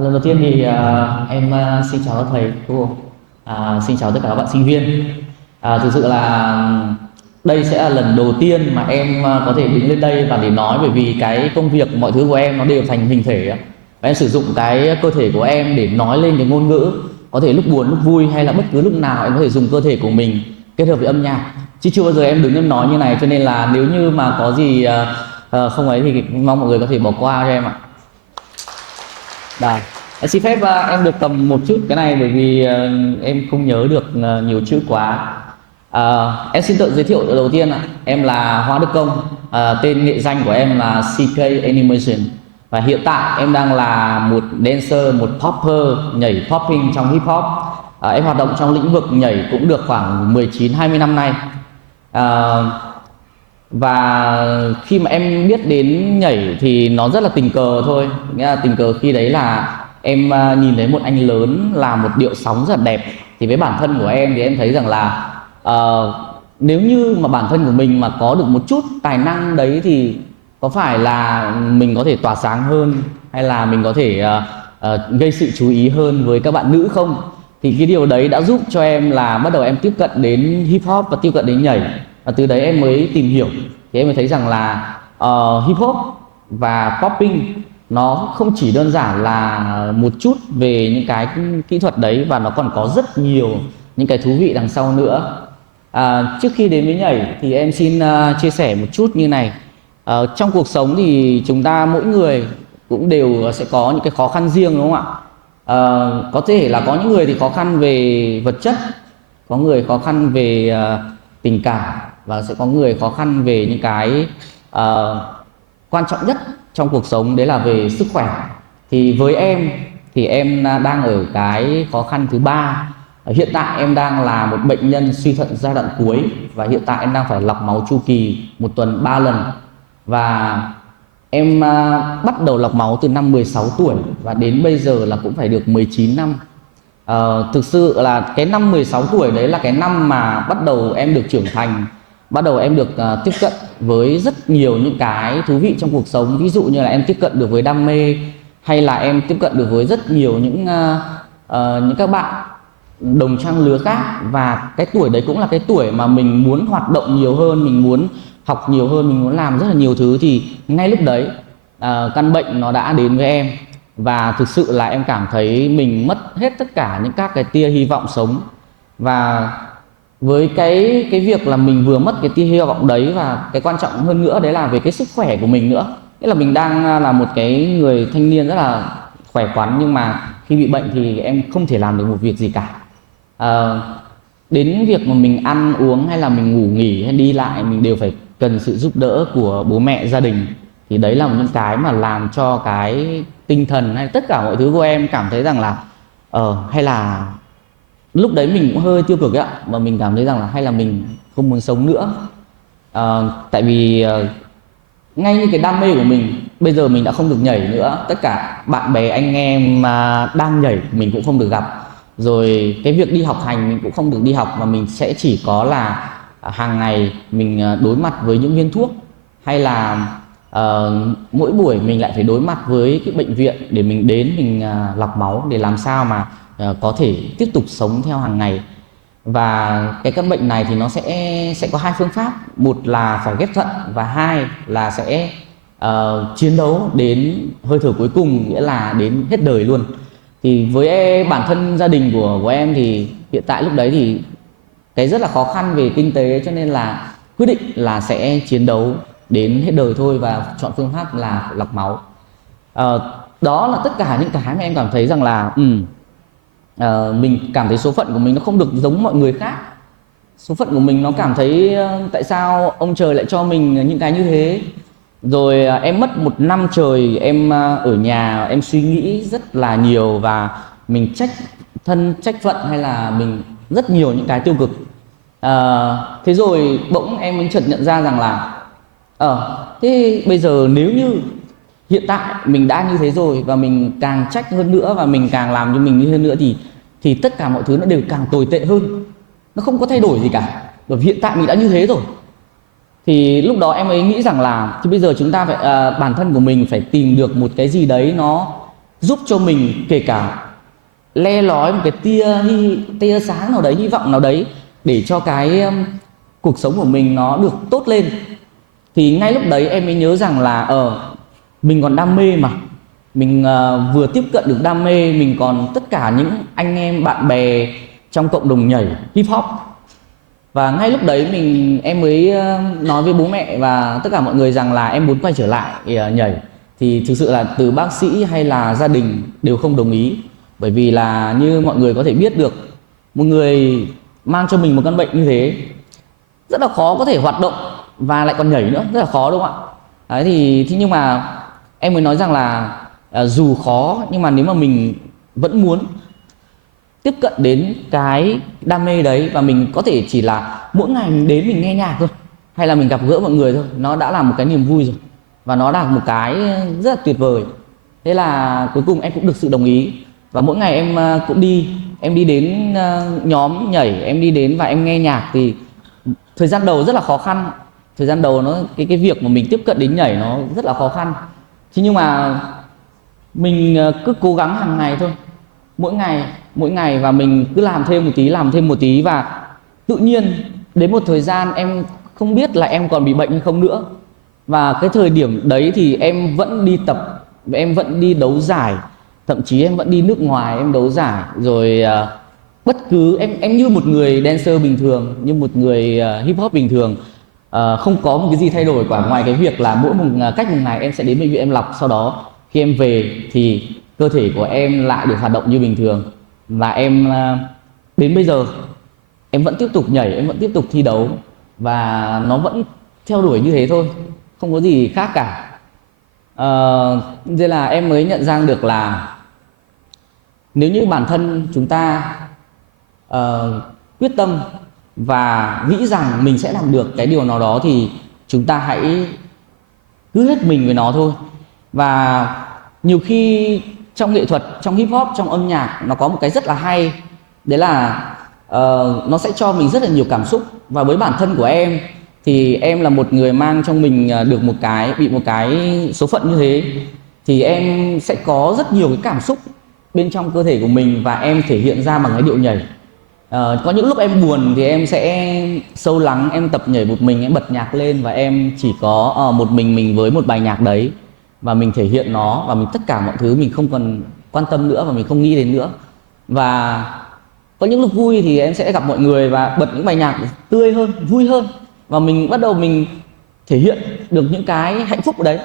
Lần đầu tiên thì em xin chào các thầy cô, xin chào tất cả các bạn sinh viên. Thực sự là đây sẽ là lần đầu tiên mà em có thể đứng lên đây và để nói, bởi vì cái công việc mọi thứ của em nó đều thành hình thể á. Và em sử dụng cái cơ thể của em để nói lên cái ngôn ngữ, có thể lúc buồn lúc vui hay là bất cứ lúc nào em có thể dùng cơ thể của mình kết hợp với âm nhạc, chứ chưa bao giờ em đứng em nói như này. Cho nên là nếu như mà có gì không ấy thì mong mọi người có thể bỏ qua cho em ạ. Đây, em xin phép em được cầm một chút cái này, bởi vì em không nhớ được nhiều chữ quá. Em xin tự giới thiệu đầu tiên ạ. Em là Hoa Đức Công, tên nghệ danh của em là CK Animation. Và hiện tại em đang là một dancer, một popper, nhảy popping trong hip hop. Em hoạt động trong lĩnh vực nhảy cũng được khoảng 19-20 năm nay. À, và khi mà em biết đến nhảy thì nó rất là tình cờ thôi, nghĩa là tình cờ khi đấy là em nhìn thấy một anh lớn làm một điệu sóng rất là đẹp. Thì với bản thân của em thì em thấy rằng là nếu như mà bản thân của mình mà có được một chút tài năng đấy thì có phải là mình có thể tỏa sáng hơn, hay là mình có thể gây sự chú ý hơn với các bạn nữ không. Thì cái điều đấy đã giúp cho em là bắt đầu em tiếp cận đến hip hop và tiếp cận đến nhảy, và từ đấy em mới tìm hiểu. Thì em mới thấy rằng là hip hop và popping nó không chỉ đơn giản là một chút về những cái kỹ thuật đấy, và nó còn có rất nhiều những cái thú vị đằng sau nữa. Trước khi đến với nhảy thì em xin chia sẻ một chút như này. Trong cuộc sống thì chúng ta mỗi người cũng đều sẽ có những cái khó khăn riêng, đúng không ạ? Có thể là có những người thì khó khăn về vật chất, có người khó khăn về tình cảm, và sẽ có người khó khăn về những cái quan trọng nhất trong cuộc sống, đấy là về sức khỏe. Thì với em thì em đang ở cái khó khăn thứ ba. Hiện tại em đang là một bệnh nhân suy thận giai đoạn cuối, và hiện tại em đang phải lọc máu chu kỳ một tuần 3 lần. Và em bắt đầu lọc máu từ năm 16 tuổi và đến bây giờ là cũng phải được 19 năm. Thực sự là cái năm 16 tuổi đấy là cái năm mà bắt đầu em được trưởng thành, bắt đầu em được tiếp cận với rất nhiều những cái thú vị trong cuộc sống. Ví dụ như là em tiếp cận được với đam mê, hay là em tiếp cận được với rất nhiều những các bạn đồng trang lứa khác. Và cái tuổi đấy cũng là cái tuổi mà mình muốn hoạt động nhiều hơn, mình muốn học nhiều hơn, mình muốn làm rất là nhiều thứ. Thì ngay lúc đấy căn bệnh nó đã đến với em, và thực sự là em cảm thấy mình mất hết tất cả những các cái tia hy vọng sống. Và với cái việc là mình vừa mất cái tia hy vọng đấy, và cái quan trọng hơn nữa đấy là về cái sức khỏe của mình nữa. Nghĩa là mình đang là một cái người thanh niên rất là khỏe khoắn, nhưng mà khi bị bệnh thì em không thể làm được một việc gì cả. Đến việc mà mình ăn uống hay là mình ngủ nghỉ hay đi lại, mình đều phải cần sự giúp đỡ của bố mẹ, gia đình. Thì đấy là những cái mà làm cho cái tinh thần hay tất cả mọi thứ của em cảm thấy rằng là hay là lúc đấy mình cũng hơi tiêu cực ấy ạ, mà mình cảm thấy rằng là hay là mình không muốn sống nữa. Tại vì ngay như cái đam mê của mình bây giờ mình đã không được nhảy nữa, tất cả bạn bè anh em mà đang nhảy mình cũng không được gặp, rồi cái việc đi học hành mình cũng không được đi học, mà mình sẽ chỉ có là hàng ngày mình đối mặt với những viên thuốc, hay là mỗi buổi mình lại phải đối mặt với cái bệnh viện để mình đến mình lọc máu để làm sao mà có thể tiếp tục sống theo hàng ngày. Và cái căn bệnh này thì nó sẽ có hai phương pháp, một là phải ghép thận, và hai là sẽ chiến đấu đến hơi thở cuối cùng, nghĩa là đến hết đời luôn. Thì với bản thân gia đình của em thì hiện tại lúc đấy thì cái rất là khó khăn về kinh tế, cho nên là quyết định là sẽ chiến đấu đến hết đời thôi, và chọn phương pháp là lọc máu. Đó là tất cả những cái mà em cảm thấy rằng là mình cảm thấy số phận của mình nó không được giống mọi người khác. Số phận của mình nó cảm thấy tại sao ông trời lại cho mình những cái như thế. Rồi em mất một năm trời em ở nhà, em suy nghĩ rất là nhiều, và mình trách thân trách phận, hay là mình rất nhiều những cái tiêu cực. Thế rồi bỗng em mới chợt nhận ra rằng là thế bây giờ nếu như hiện tại mình đã như thế rồi, và mình càng trách hơn nữa, và mình càng làm cho mình như thế nữa, thì tất cả mọi thứ nó đều càng tồi tệ hơn, nó không có thay đổi gì cả, bởi vì hiện tại mình đã như thế rồi. Thì lúc đó em ấy nghĩ rằng là thì bây giờ chúng ta phải bản thân của mình phải tìm được một cái gì đấy nó giúp cho mình kể cả le lói một cái tia sáng nào đấy, hy vọng nào đấy để cho cái cuộc sống của mình nó được tốt lên. Thì ngay lúc đấy em mới nhớ rằng là mình còn đam mê mà, mình vừa tiếp cận được đam mê, mình còn tất cả những anh em bạn bè trong cộng đồng nhảy hip hop. Và ngay lúc đấy em mới nói với bố mẹ và tất cả mọi người rằng là em muốn quay trở lại nhảy. Thì thực sự là từ bác sĩ hay là gia đình đều không đồng ý, bởi vì là như mọi người có thể biết được, một người mang cho mình một căn bệnh như thế rất là khó có thể hoạt động và lại còn nhảy nữa, rất là khó đúng không ạ? Đấy thì nhưng mà em mới nói rằng là dù khó nhưng mà nếu mà mình vẫn muốn tiếp cận đến cái đam mê đấy, và mình có thể chỉ là mỗi ngày mình đến mình nghe nhạc thôi, hay là mình gặp gỡ mọi người thôi, nó đã là một cái niềm vui rồi, và nó là một cái rất là tuyệt vời. Thế là cuối cùng em cũng được sự đồng ý, và mỗi ngày em cũng em đi đến nhóm nhảy, em đi đến và em nghe nhạc. Thì thời gian đầu rất là khó khăn, thời gian đầu cái việc mà mình tiếp cận đến nhảy nó rất là khó khăn. Thế nhưng mà mình cứ cố gắng hàng ngày thôi, mỗi ngày, và mình cứ làm thêm một tí, và tự nhiên đến một thời gian em không biết là em còn bị bệnh hay không nữa. Và cái thời điểm đấy thì em vẫn đi tập, em vẫn đi đấu giải, thậm chí em vẫn đi nước ngoài em đấu giải rồi. Bất cứ em như một người dancer bình thường, như một người hip hop bình thường, không có một cái gì thay đổi cả, ngoài cái việc là cách một ngày em sẽ đến bệnh viện em lọc, sau đó khi em về thì cơ thể của em lại được hoạt động như bình thường. Và em đến bây giờ em vẫn tiếp tục nhảy, em vẫn tiếp tục thi đấu, và nó vẫn theo đuổi như thế thôi, không có gì khác cả. Thế là em mới nhận ra được là nếu như bản thân chúng ta quyết tâm và nghĩ rằng mình sẽ làm được cái điều nào đó, thì chúng ta hãy cứ hết mình với nó thôi. Và nhiều khi trong nghệ thuật, trong hip hop, trong âm nhạc, nó có một cái rất là hay, đấy là nó sẽ cho mình rất là nhiều cảm xúc. Và với bản thân của em thì em là một người mang trong mình được bị một cái số phận như thế, thì em sẽ có rất nhiều cái cảm xúc bên trong cơ thể của mình, và em thể hiện ra bằng cái điệu nhảy. Có những lúc em buồn thì em sẽ sâu lắng, em tập nhảy một mình, em bật nhạc lên và em chỉ có một mình với một bài nhạc đấy, và mình thể hiện nó, và tất cả mọi thứ mình không còn quan tâm nữa và mình không nghĩ đến nữa. Và có những lúc vui thì em sẽ gặp mọi người và bật những bài nhạc tươi hơn, vui hơn, và mình bắt đầu mình thể hiện được những cái hạnh phúc ở đấy.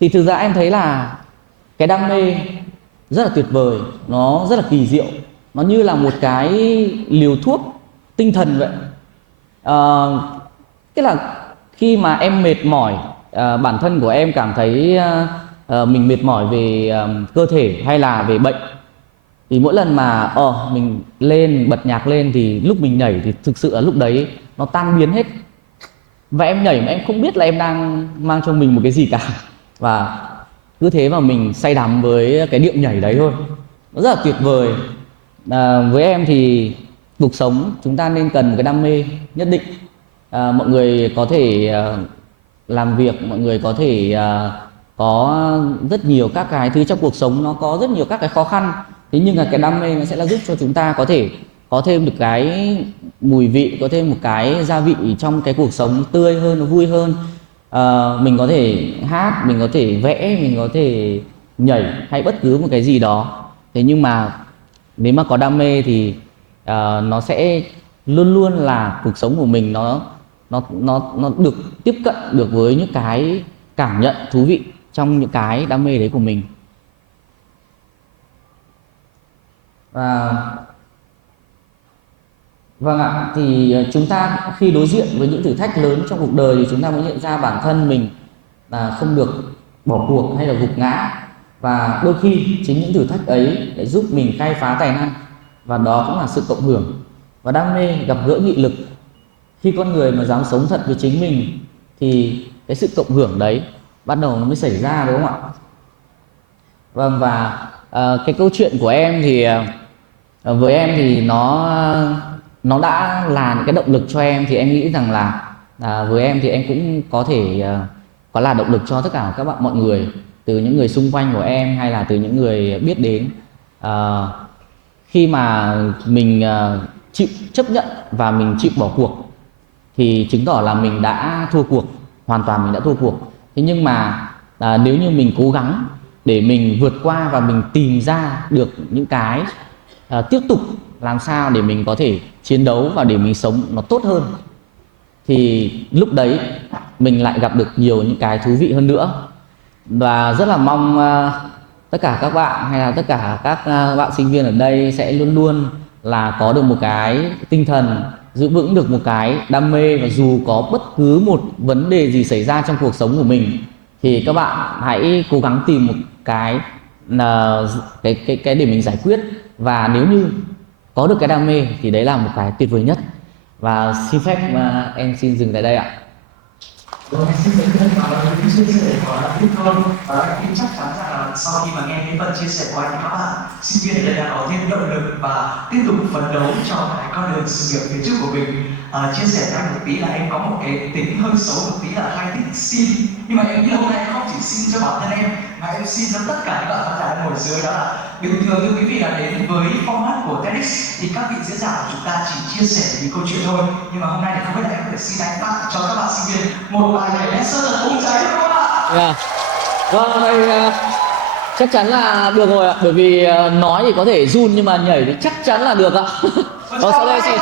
Thì thực ra em thấy là cái đam mê rất là tuyệt vời, nó rất là kỳ diệu, nó như là một cái liều thuốc tinh thần vậy. Tức là khi mà em mệt mỏi, bản thân của em cảm thấy mình mệt mỏi về cơ thể hay là về bệnh, thì mỗi lần mà mình bật nhạc lên, thì lúc mình nhảy thì thực sự là lúc đấy nó tan biến hết. Và em nhảy mà em không biết là em đang mang trong mình một cái gì cả, và cứ thế mà mình say đắm với cái điệu nhảy đấy thôi. Nó rất là tuyệt vời. Với em thì cuộc sống chúng ta nên cần một cái đam mê nhất định. Mọi người có thể làm việc, mọi người có thể có rất nhiều các cái thứ trong cuộc sống, nó có rất nhiều các cái khó khăn. Thế nhưng mà cái đam mê nó sẽ là giúp cho chúng ta có thể có thêm được cái mùi vị, có thêm một cái gia vị trong cái cuộc sống tươi hơn, nó vui hơn. Mình có thể hát, mình có thể vẽ, mình có thể nhảy hay bất cứ một cái gì đó. Thế nhưng mà nếu mà có đam mê thì nó sẽ luôn luôn là cuộc sống của mình nó được tiếp cận được với những cái cảm nhận thú vị trong những cái đam mê đấy của mình. Vâng ạ, thì chúng ta khi đối diện với những thử thách lớn trong cuộc đời thì chúng ta mới nhận ra bản thân mình là không được bỏ cuộc hay là gục ngã. Và đôi khi chính những thử thách ấy để giúp mình khai phá tài năng, và đó cũng là sự cộng hưởng. Và đam mê gặp gỡ nghị lực. Khi con người mà dám sống thật với chính mình thì cái sự cộng hưởng đấy bắt đầu nó mới xảy ra, đúng không ạ? Vâng, và cái câu chuyện của em thì với em thì nó đã là những cái động lực cho em. Thì em nghĩ rằng là với em thì em cũng có thể có là động lực cho tất cả các bạn mọi người. từ những người xung quanh của em hay là từ những người biết đến. Khi mà mình chịu chấp nhận và mình chịu bỏ cuộc thì chứng tỏ là mình đã thua cuộc, hoàn toàn mình đã thua cuộc. Thế nhưng mà nếu như mình cố gắng để mình vượt qua và mình tìm ra được những cái tiếp tục làm sao để mình có thể chiến đấu và để mình sống nó tốt hơn, thì lúc đấy mình lại gặp được nhiều những cái thú vị hơn nữa. Và rất là mong tất cả các bạn hay là tất cả các bạn sinh viên ở đây sẽ luôn luôn là có được một cái tinh thần, giữ vững được một cái đam mê, và dù có bất cứ một vấn đề gì xảy ra trong cuộc sống của mình thì các bạn hãy cố gắng tìm một cái để mình giải quyết. Và nếu như có được cái đam mê thì đấy là một cái tuyệt vời nhất. Và xin phép em xin dừng tại đây ạ. Rồi, xin được thân vào những chia sẻ của bạn Đức Hơn, và bạn tin chắc chắn rằng là sau khi mà nghe cái phần chia sẻ của anh, các bạn sinh viên ở đây đã có thêm động lực và tiếp tục phấn đấu cho cái con đường sự nghiệp phía trước của mình. Chia sẻ với anh một tí là em có một cái tính hơi xấu một tí là hay thích xin, nhưng mà em nghĩ hôm nay em không chỉ xin cho bản thân em mà em xin cho tất cả các bạn khán giả đang ngồi dưới. Đó là bình thường thưa quý vị là đến với format của TEDx thì các vị diễn giả của chúng ta chỉ chia sẻ những câu chuyện thôi, nhưng mà hôm nay thì không biết là em có thể xin anh phát cho các bạn sinh viên một bài nhảy dancer thật tung cháy không các bạn? Vâng, đây chắc chắn là được rồi ạ, bởi vì nói thì có thể run nhưng mà nhảy thì chắc chắn là được ạ. Sau đây xin